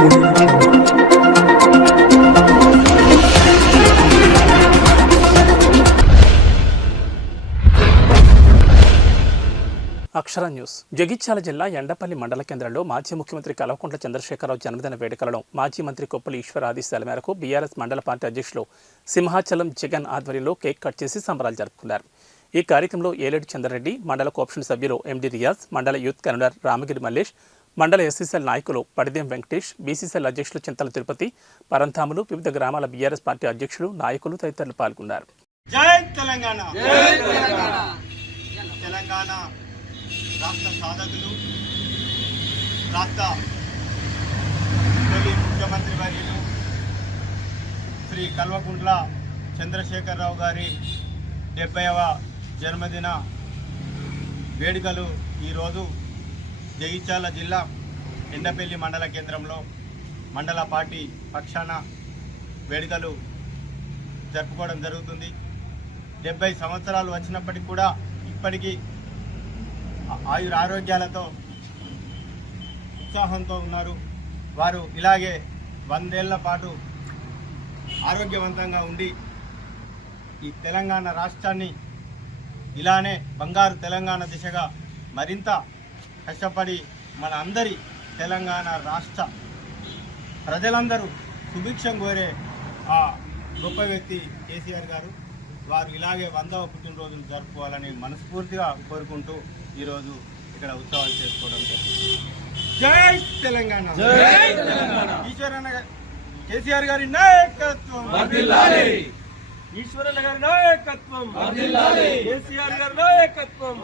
అక్షర news. Jagtial జిల్లా ఎండపల్లి మండల కేంద్రంలో మాజీ ముఖ్యమంత్రి కల్వకుంట్ల చంద్రశేఖరరావు జన్మదిన వేడుకలను మాజీ మంత్రి కొప్పల ఈశ్వర్ ఆదేశాల మేరకు బీఆర్ఎస్ మండల పార్టీ అధ్యక్షులు సింహాచలం జగన్ ఆధ్వర్యంలో కేక్ కట్ చేసి సంబరాలు జరుపుకున్నారు. ఈ కార్యక్రమంలో ఏలేడు చంద్రరెడ్డి మండల కోఆప్షన్ సభ్యులు ఎండి రియాజ్ మండల యూత్ కన్వీనర్ రామగిరి మల్లేష్ మండల ఎస్సీసీఎల్ నాయకులు పడిదేం వెంకటేష్ బీసీసీఎల్ అధ్యక్షులు చింతల తిరుపతి పరంధాములు వివిధ గ్రామాల బీఆర్ఎస్ పార్టీ అధ్యక్షులు నాయకులు తదితరులు పాల్గొన్నారు. తెలంగాణ తెలంగాణ! తెలంగాణ రాష్ట్ర సాధకులు రాష్ట్ర తొలి ముఖ్యమంత్రి వర్యులు శ్రీ కల్వకుంట్ల చంద్రశేఖరరావు గారి డెబ్బైవ జన్మదిన వేడుకలు ఈరోజు జగిత్యాల జిల్లా ఎండపల్లి మండల కేంద్రంలో మండల పార్టీ పక్షాన వేడుకలు జరుపుకోవడం జరుగుతుంది. డెబ్బై సంవత్సరాలు వచ్చినప్పటికి కూడా ఇప్పటికీ ఆయుర ఆరోగ్యాలతో ఉత్సాహంతో ఉన్నారు. వారు ఇలాగే వందేళ్ళ పాటు ఆరోగ్యవంతంగా ఉండి ఈ తెలంగాణ రాష్ట్రాన్ని ఇలానే బంగారు తెలంగాణ దిశగా మరింత కష్టపడి మన అందరి తెలంగాణ రాష్ట్ర ప్రజలందరూ సుభిక్షం కోరే ఆ గొప్ప వ్యక్తి కేసీఆర్ గారు. వారు ఇలాగే వందవ పుట్టినరోజులు జరుపుకోవాలని మనస్ఫూర్తిగా కోరుకుంటూ ఈరోజు ఇక్కడ ఉత్సవాలు చేసుకోవడం జరిగింది. జై తెలంగాణ! ఈశ్వరన్న గా- కేసీఆర్ గారి నాయకత్వం! ఈశ్వరన్న గారి నాయకత్వం! కేసీఆర్ గారి నాయకత్వం!